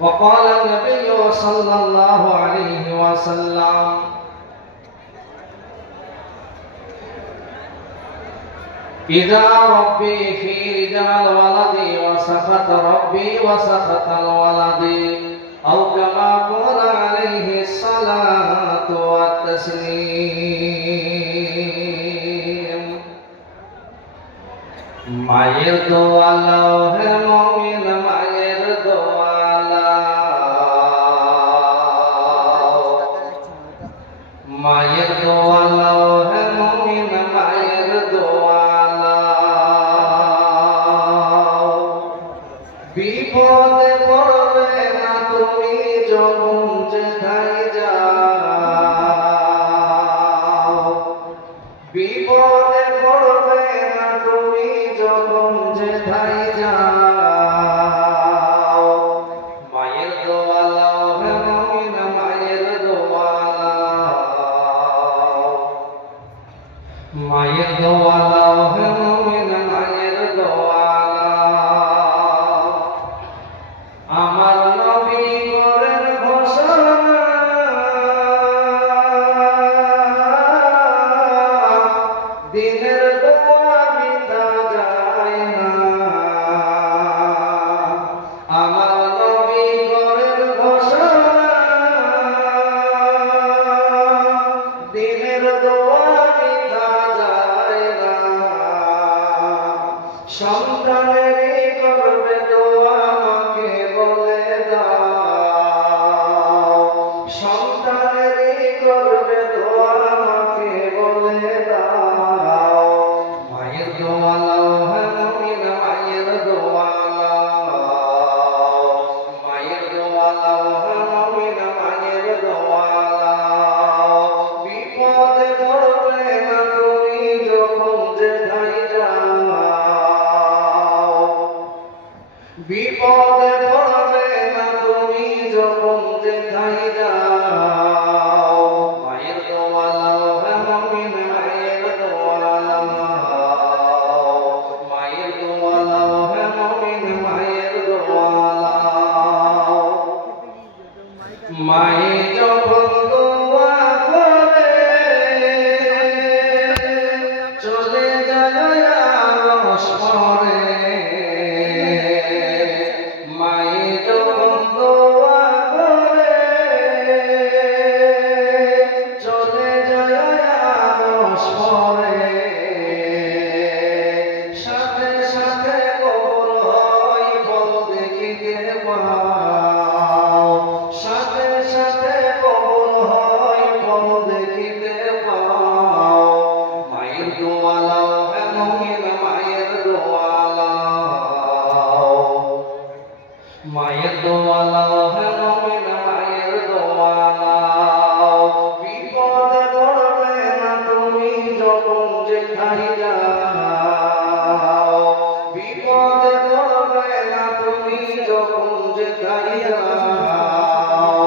وقال النبي صلى الله عليه وسلم إذا ربي في رجال الولد وسخط ربي وسخط الولد أو كما قال عليه الصلاة والتسليم মায়ের দোয়া লাও হে মুমিন মায়ের দোয়া লাও মায়ের দোয়া লাও হে মুমিন মায়ের দোয়া লাও বিপদে পড়বে না তুমি যখন যেথায় যাও বিপদে পড়বে না তুমি যখন যেথায় যাও মায়ের দোয়া লাও হে মুমিন মায়ের দোয়া লাও মায়ের দোয়া লাও হে মুমিন মায়ের দোয়া লাও আমার নবী করেন ঘোষণা দিনের দোয়া বৃথা যায় না আমার নবী করেন ঘোষণা দিনের দোয়া বৃথা যায় না সন্তানেরই করবে দোয়া আমাকে বলে দাও সন্তানেরই করবে দোয়া আমাকে বলে দাও মায়ের দোয়া লাও হে মুমিন মায়ের দোয়া লাও মায়ের দোয়া লাও হে মুমিন মায়ের দোয়া লাও বিপদে পড়বে না তুমি যখন যেথায় যাও বিপদে পড়বে না তুমি যখন যেথায় যাও মায়ের দোয়া লাও হে মুমিন মায়ের দোয়া লাও মায়ের দোয়া লাও হে মুমিন মায়ের দোয়া লাও মায়ে যখন দোয়া করে চলে যায় আরশ পরে মায়ে যখন দোয়া করে চলে যায় আরশ পরে সাথে সাথে কবর হয় বল দেখিতে পাও সাথে সাথে কবর হয় বল দেখিতে পাও মায়ের দোয়া লাও হে মুমিন মায়ের দোয়া লাও মায়ের দোয়া লাও হে মুমিন মায়ের দোয়া লাও বিপদে পড়বে না তুমি যখন যেথায় যাও বিপদে পড়বে না তুমি যখন যেথায় যাও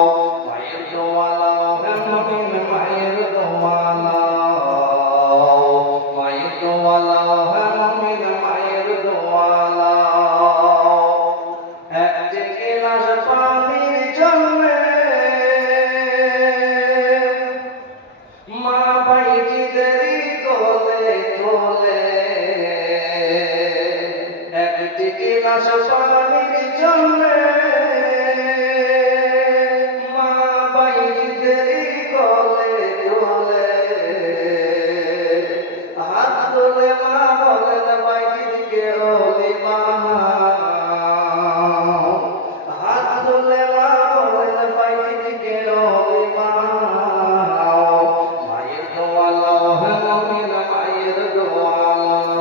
মায়ের দোয়া লাও হে মুমিন মায়ের দোয়া লাও মায়ের দোয়া লাও হে মুমিন মায়ের দোয়া লাও একটি গিলাস পানির জন্যে মা বাইজিদেরই কোলে তোলে একটি গিলাস পানির জন্যে মা বাইজিদেরই কোলে তোলে হাত তুলে মা বলেন বাইজিকে ওলি বানাও হাত তুলে মা বলেন বাইজিকে ওলি বানাও মায়ের দোয়া লাও হে মুমিন মায়ের দোয়া লাও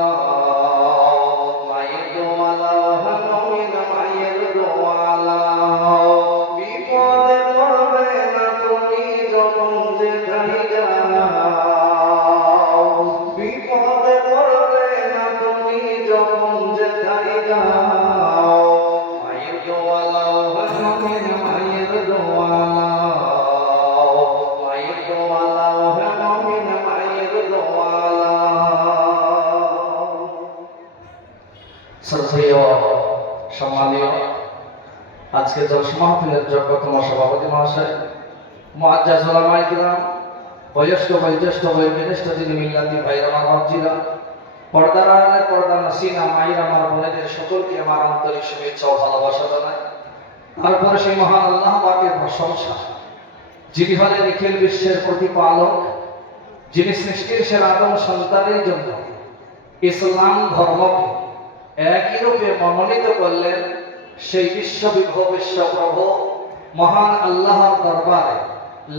মায়ের দোয়া লাও হে মুমিন মায়ের দোয়া লাও বিপদে পড়বে না তুমি যখন যেথায় যাও বিপদে পড়বে না তুমি যখন যেথায় যাও মায়ের দোয়া লাও হে মুমিন মায়ের দোয়া লাও মায়ের দোয়া লাও হে মুমিন মায়ের দোয়া লাও শ্রদ্ধেয় সম্মানীয় আজকে জলসা মাহফিলের যোগ্যতম সভাপতি মহাশয়, মুআজ্জাজ উলামায়ে কিরাম, বয়োজ্যেষ্ঠ বয়োজ্যেষ্ঠ যিনি মিল্লাতি ভাইরা আমার বাপজিরা, পর্দার আড়ালে পর্দা নসিনা মায়ের আমার বোনেদের সকলকে আমার আন্তরিক শুভেচ্ছা ও ভালোবাসা জানাই। তারপরে সেই মহান আল্লাহ পাকের প্রশংসা, যিনি হলেন নিখিল বিশ্বের প্রতিপালক, যিনি সৃষ্টির সেরা আদম সন্তানের জন্য ইসলাম ধর্মকে একই রূপে মনোনীত করলেন। সেই বিশ্ববিভব বিশ্বপ্রভু মহান আল্লাহর দরবারে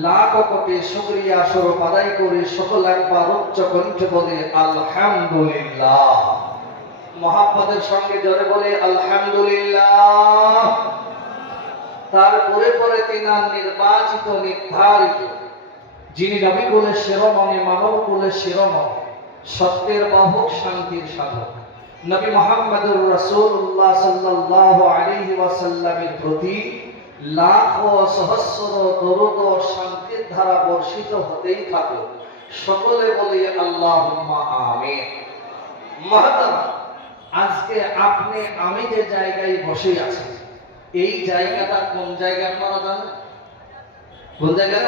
লাখ কোটি শুকরিয়া স্বরূপ আদায় করে সকল একবার উচ্চ কণ্ঠে বলে আলহামদুলিল্লাহ। মহাব্বতের সঙ্গে জোরে বলে আলহামদুলিল্লাহ। তারপরে পরে তিনার নির্বাচিত নির্ধারিত, যিনি নবী কুলের শিরোমণি, মানব কুলের শিরোমণি, সত্যের বাহক, শান্তির সাধক নবী মুহাম্মদুর রাসূলুল্লাহ সাল্লাল্লাহু আলাইহি ওয়াসাল্লামের প্রতি লাখ ও সহস্র দরুদ ও শান্তির ধারা বর্ষিত হতেই থাকুক। সকলে বলি আল্লাহুম্মা আমিন। মহতারাম, আজকে আপনি আমি যে জায়গায় বসে আছি, এই জায়গাটা কোন জায়গা আপনারা জানেন? কোন জায়গা?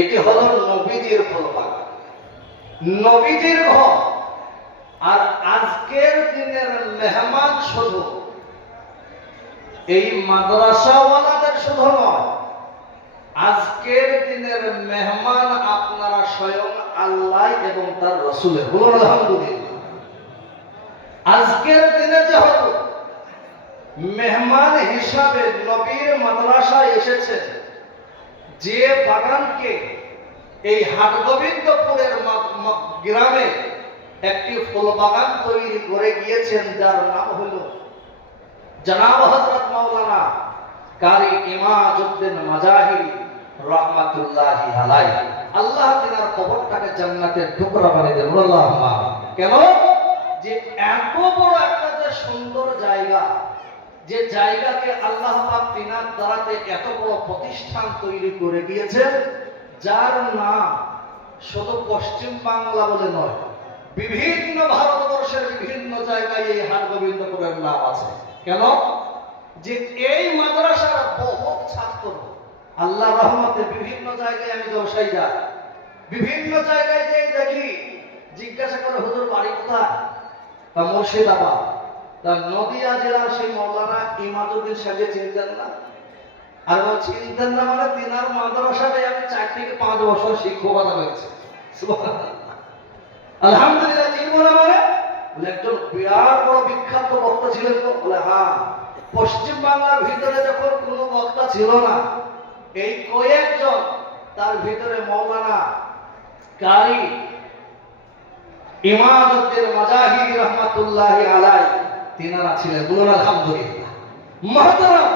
এটি হলো নবীজির ফুলবাগান, নবীজির ঘর। আর আজকের দিনের মেহমান শুধু এই মাদ্রাসাওয়ালাদের শুধু নয়, আজকের দিনের মেহমান আপনারা স্বয়ং আল্লাহ এবং তার রাসূলের। বলুন আলহামদুলিল্লাহ। আজকের দিনে যেহেতু মেহমান হিসাবে নবীর মাদ্রাসায় এসেছে, যে বাগানকে এই হাটগোবিন্দপুরের গ্রামে একটি ফুল বাগান তৈরি করে গিয়েছেন, যার নাম হলো জনাব হযরত মাওলানা কারি ইমাজউদ্দিন মাজাহিরি রাহমাতুল্লাহি আলাইহি। আল্লাহ তিনার কবরটাকে জান্নাতের টুকরা বানিয়ে দেন। আল্লাহুম্মা। কেন? যে এত বড় একটা যে সুন্দর জায়গা, যে জায়গাকে আল্লাহ পাক তিনার দ্বারাতে এত বড় প্রতিষ্ঠান তৈরি করে দিয়েছেন, যার নাম শুধু পশ্চিম বাংলা বলে নয়, বিভিন্ন ভারতবর্ষের বিভিন্ন জায়গায় এই হাটগোবিন্দপুরের নাম আছে। কেন? যে এই মাদ্রাসার বহু ছাত্র, আল্লাহ রহমতে বিভিন্ন জায়গায় আমি জলসায় যাই, বিভিন্ন জায়গায় যে দেখি, জিজ্ঞাসা করে হুজুর বাড়ি কোথায়? তা মুর্শিদাবাদ। তা নদিয়া জেলার সেই মাওলানা ইমাজউদ্দিন সাহেব চিনতেন না? আর ও চিনতেন না মানে তিনার মাদ্রাসাতে আমি 4 থেকে 5 বছর শিক্ষকতা করেছি। সুবহানাল্লাহ। আলহামদুলিল্লাহ। চিনবো না মানে? বলে একজন বিরাট বড় বিখ্যাত বক্তা ছিলেন তো? বলে হ্যাঁ। পশ্চিম বাংলার ভিতরে যখন কোনো বক্তা ছিল না, এই কয়েকজন, তার ভিতরে মাওলানা কারি ইমাজউদ্দিন মাজাহিরি রাহমাতুল্লাহি আলাইহি তিনারা ছিলেন। বলুন আলহামদুলিল্লাহ। মুহতারাম,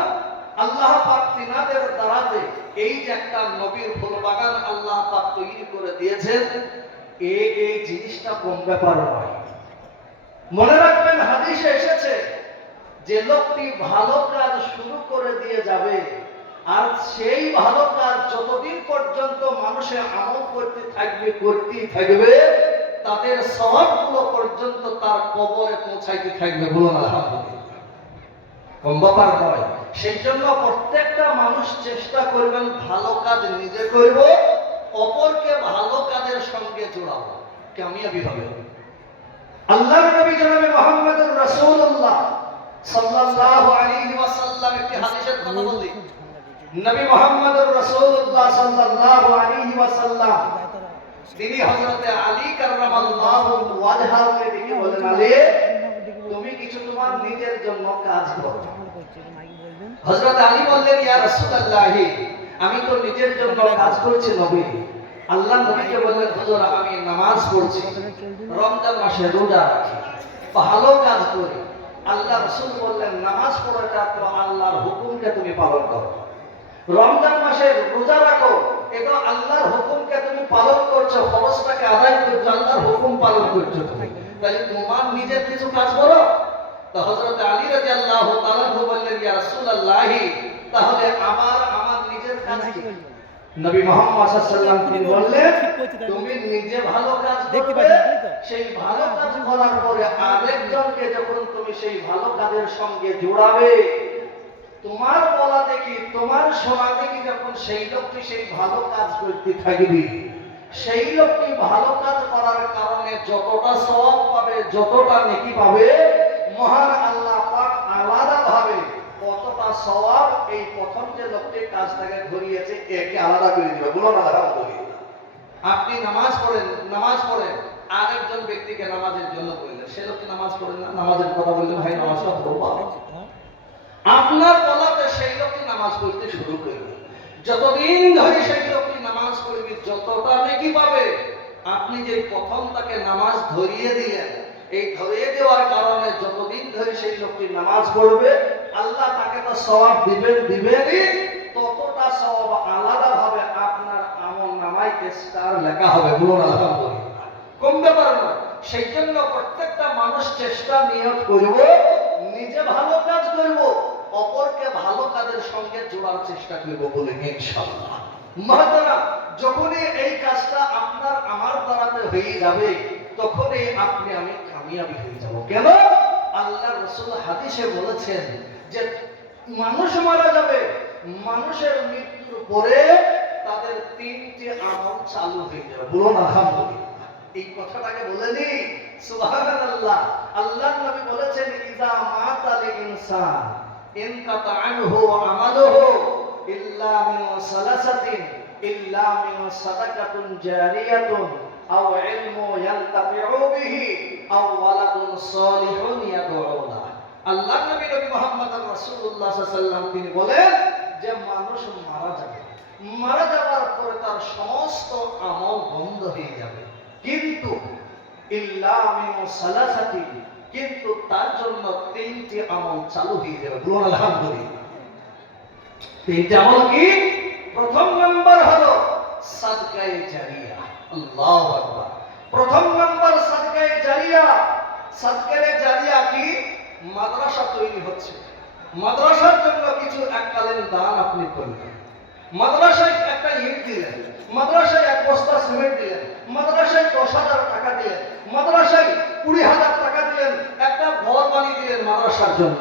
আল্লাহ পাক তিনাদের দ্বারাতে এই যে একটা নবীর ফুল বাগান আল্লাহ পাক তৈরি করে দিয়েছেন, এই জিনিসটা কম ব্যাপার নয়। মনে রাখবেন, হাদিসে এসেছে যে লোকটি ভালো কাজ শুরু করে দিয়ে যাবে, আর সেই ভালো কাজ যতদিন পর্যন্ত মানুষে আমল করতেই থাকবে, তাদের সওয়াবগুলো পর্যন্ত তার কবরে পৌঁছাইতে থাকবে। বলুন আলহামদুলিল্লাহ। কম ব্যাপার নয়। সেই জন্য প্রত্যেকটা মানুষ চেষ্টা করবেন ভালো কাজ নিজে করব, অপরকে ভালো কাজের সঙ্গে জোড়াবো, কামিয়াবি হবে। আল্লাহর নবী জনাবে মুহাম্মদুর রাসূলুল্লাহ সাল্লাল্লাহু আলাইহি ওয়াসাল্লাম একটি হাদিসের কথা বলি। নবী মুহাম্মদুর রাসূলুল্লাহ সাল্লাল্লাহু আলাইহি ওয়াসাল্লাম তিনি হযরতে আলী কাররামাল্লাহু ওয়াজহাকে ডেকে বলেন, আলী, তুমি কিছু তোমার নিজের জন্য কাজ করো। হযরত আলী বললেন, ইয়া রাসূলুল্লাহ, আমি তো নিজের জন্য কাজ করছি নবী। আল্লাহ নবীকে বললেন, হুজুর, আমি নামাজ পড়ছি, রমজান মাসে রোজা রাখি, ভালো কাজ করি। আল্লাহ রাসূল বললেন, নামাজ পড়াটা তো আল্লাহর হুকুমকে তুমি পালন করো, রমজান মাসে রোজা রাখো, এটা আল্লাহর হুকুমকে তুমি পালন করছো, ফরজটাকে আদায় করছো, আল্লাহর হুকুম পালন করছো তুমি, তাহলে তোমার নিজের কিছু কাজ করো। তো হযরত আলী রাদিয়াল্লাহু তাআলা বললেন, ইয়া রাসূলুল্লাহ, তাহলে আমার নিজের কাজ কি? নবী মুহাম্মদ সাল্লাল্লাহু আলাইহি ওয়াসাল্লাম তিনি বললেন, তুমি নিজে ভালো কাজ করবে, সেই ভালো কাজ করার পরে আরেকজনকে যখন তুমি সেই ভালো কাজের সঙ্গে জোড়াবে, শোনা দেখি যখন সেই লোকটি সেই ভালো কাজ করতে থাকবে, সেই লোকটি ভালো কাজ করার কারণে যতটা সওয়াব পাবে, যতটা নেকি পাবে, মহান আল্লাহ পাক আলাদা ভাবে কতটা সওয়াব এই প্রথম যে লোকটি কাজটাকে ধরিয়েছে একে আলাদা করে দিবে। বলুন আলহামদুলিল্লাহ। আপনি নামাজ পড়েন আরেকজন ব্যক্তিকে নামাজের জন্য বললেন, সে লোকটি নামাজ পড়েন না, নামাজের কথা বললেন, ভাই নামাজটা পড়বো, আপনার বলাতে সেই লোকটি নামাজ পড়তে শুরু করবে। যতদিন ধরে সেই লোকটি নামাজ পড়বে যতটা নেকি পাবে। আপনি যে প্রথম তাকে নামাজ ধরিয়ে দিলেন, এই ধরিয়ে দেওয়ার কারণে যতদিন ধরে সেই লোকটি নামাজ পড়বে আল্লাহ তাকে তো সওয়াব দিবেনই, ততটা সওয়াব আলাদা ভাবে আপনার আমল নামায় স্টার লেখা হবে। বলুন আলহামদুলিল্লাহ। কম ব্যাপার নয়। সেই জন্য প্রত্যেকটা মানুষ চেষ্টা নিয়ত করব, নিজে ভালো কাজ করব, অপরকে ভালো কাজের সঙ্গে জোড়ার চেষ্টা করব বলে ইনশাআল্লাহ। মহাতারা, যখনই এই কাজটা আপনার আমার দ্বারাতে হয়ে যাবে তখনই আপনি আমি কামিয়াবি হয়ে যাব। কেন? আল্লাহ রাসূল হাদিসে বলেছেন যে মানুষ মারা যাবে, মানুষের মৃত্যুর পরে তাদের তিনটি আমল চালু হয়ে যাবে। বলুন আলহামদুলিল্লাহ। এই কথাটাকে বলে নি সুবহানাল্লাহ। আল্লাহর নবী বলেছেন ইজা মাতাল ইনসান ইনকাতা আনহু আমালুহু ইল্লা মিন সালাসাতিন ইল্লা মিন সাদাকাতুন জারিয়াতুন আও ইলমু ইয়ানতাফিউ বিহি আও ওয়ালাদুন সালিহুন ইয়াদউ লাহু। আল্লাহর নবী মুহাম্মদ রাসূলুল্লাহ সাল্লাল্লাহু আলাইহি ওয়াসাল্লাম তিনি বলেন যে মানুষ মারা যাওয়ার পরে তার সমস্ত আমল বন্ধ হয়ে যাবে, কিন্তু ইল্লা মিন সালাসাতিন, কিন্তু তার জন্য তিনটি আমল চালু হয়ে যাবে। বলুন আলহামদুলিল্লাহ। তিনটি আমল কি? প্রথম নাম্বার হলো সাদকায়ে জারিয়া। আল্লাহু আকবার। প্রথম নাম্বার সাদকায়ে জারিয়া। সাদকায়ে জারিয়া কি? মাদ্রাসা তৈরি হচ্ছে, মাদ্রাসার জন্য কিছু এককালীন দান আপনি করলেন, মাদ্রাসায় একটা ইট দিলেন, মাদ্রাসায় এক বস্তা সিমেন্ট দিলেন, মাদ্রাসায় 10,000 টাকা দিলেন, মাদ্রাসায় 20,000 টাকা দিলেন, একটা ঘর বানিয়ে দিলেন মাদ্রাসার জন্য।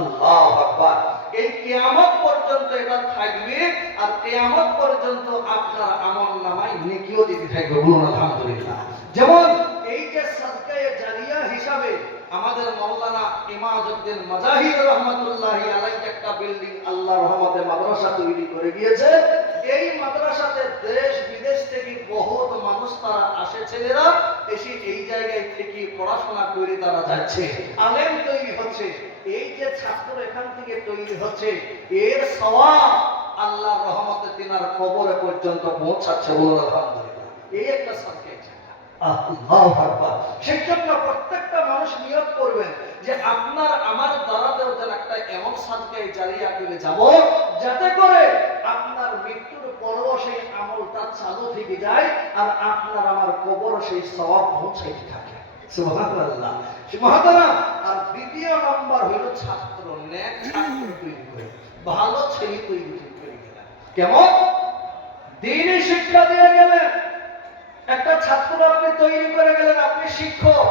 আল্লাহু আকবার। এই কিয়ামত পর্যন্ত এটা থাকবে, আর কিয়ামত পর্যন্ত আপনার আমল নামায় নেকিও দিতে থাকবে। বলুন আলহামদুলিল্লাহ। যেমন এই যে সাদকায়ে জারিয়া হিসাবে আমাদের মাওলানা ইমাদউদ্দিন মাজাহির রহমাতুল্লাহি আলাইহি একটা বিল্ডিং আল্লাহর রহমতে মাদ্রাসা তৈরি করে গিয়েছে। এই মাদ্রাসাতে দেশ বিদেশ থেকে বহুত মানুষ তারা আসে, ছেলেরা এসে এই জায়গায় থেকে পড়াশোনা করে তারা যাচ্ছে, আলেম তৈরি হচ্ছে। এই যে ছাত্র এখান থেকে তৈরি হচ্ছে, এর সওয়াব আল্লাহর রহমতে তিনার কবরে পর্যন্ত পৌঁছাচ্ছে। বলুন আলহামদুলিল্লাহ। এই একটা সাদকা। আল্লাহু আকবার। সেই জন্য প্রত্যেকটা মানুষ নিয়ত করবেন যে আপনার আমার দ্বারাতেও যেন একটা এমন সাদকায়ে জারিয়া করে যাব যাতে করে আপনার মৃত্যুর পরও সেই আমলটা চালু থেকে যায় আর আপনার আমার কবরে সেই সওয়াব পৌঁছাইতে থাকে। সুবহানাল্লাহ। সুবহানাল্লাহ। আর দ্বিতীয় নাম্বার হলো ছাত্র, নেক ছাত্র তৈরি করে, ভালো ছেলে তৈরি করে গেলেন। কেমন? দ্বীনি শিক্ষা দিয়ে গেলেন। একটা ছাত্র আপনি তৈরি করে গেলেন, আপনি শিক্ষক,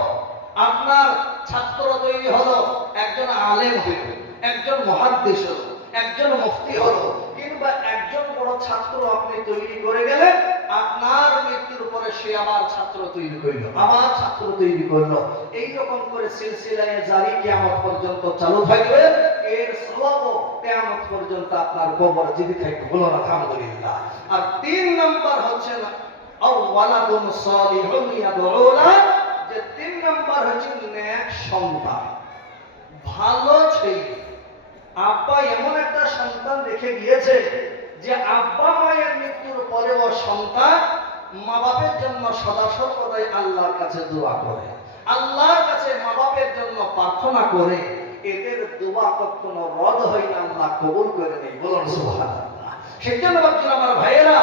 আপনার ছাত্র তৈরি হলো একজন আলেম হইল, একজন মুহাদ্দিস হলো, একজন মুফতি হলো, কিংবা একজন বড় ছাত্র আপনি তৈরি করে গেলেন। আপনার মৃত্যুর পরে সে আবার ছাত্র তৈরি করল, আবার ছাত্র তৈরি করলো। এইরকম করে সিলসিলায়ে জারি কিয়ামত পর্যন্ত চালু থাকবে। এর সওয়াবও কিয়ামত পর্যন্ত আপনার কবরে জীবিত থাকবে। বলুন আলহামদুলিল্লাহ। আর 3 নাম্বার হচ্ছে না আওয়ালাদুন সালিহুন ইয়াদউ লাহু, যে 3 নাম্বার হচ্ছে নেক সন্তান, ভালো ছেলে। আব্বা এমন একটা সন্তান রেখে গিয়েছে যে আব্বা মায়ের মৃত্যুর পরেও সন্তান মা বাপের জন্য সদা সর্বদাই আল্লাহর কাছে দোয়া করে, আল্লাহর কাছে মা বাপের জন্য প্রার্থনা করে। এদের দোয়া কখনো রদ হয় না, আল্লাহ কবুল করে নেই। বলুন সুবহানাল্লাহ। সেই জন্য ভাবছেন আমার ভাইয়েরা,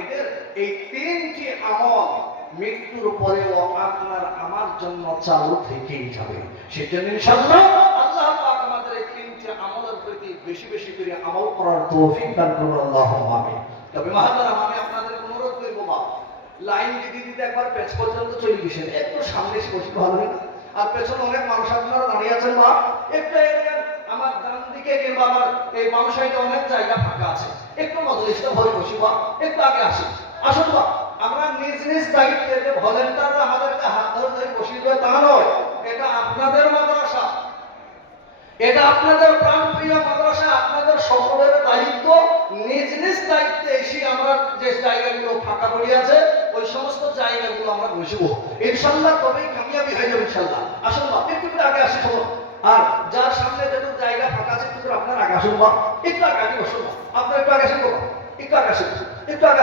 এদের এই 3টি আমল মৃত্যুর পরেও আপনার আমার জন্য চালু থেকেই যাবে। সেজন্য ইনশাআল্লাহ আল্লাহ পাক আমাদের এই 3টি আমলের প্রতি বেশি বেশি করে আমল করার তৌফিক দান করুন। আল্লাহুম্মা আমিন। তবে মহাতারাম, আমি আপনাদের অনুরোধ করব, বাবা লাইন দিতে দিতে একবার পেছ পর্যন্ত চলে গেছেন, একটু সামনে এসে বসতে ভালো না? আর পেছনে অনেক মানুষ আপনারা দাঁড়িয়ে আছেন, বা একটু আমার ডান দিকে দিকে কিংবা আমার এই বাম সাইডে অনেক জায়গা ফাঁকা আছে, একটু মজলিসটা ভরে বসি বা একটু আগে আসি, আসুন বা আমরা নিজ নিজ দায়িত্বের যে ভলেন্টাররা আমাদেরকে হাত ধরে ধরে বসিয়ে দেবে তা নয়, এটা আপনাদের মাদ্রাসা, এটা আপনাদের প্রাণপ্রিয় মাদ্রাসা, আপনাদের সকলের দায়িত্ব। নিজ নিজ দায়িত্বে এসে আমরা যে জায়গাগুলো ফাঁকা পড়ে আছে ওই সমস্ত জায়গাগুলো আমরা বসবো ইনশাল্লাহ, তবেই কামিয়াবি হয়ে যাবে ইনশাল্লাহ। আসুন বা একটু আগে আসি খবর, আর যার সামনে যেটুকু জায়গা ফাঁকা আছে একটু আপনার আগে আসুন বা একটু আগে বসুন, আপনার একটু আগে আসুন, একটু আগে আসুন, একটু আগে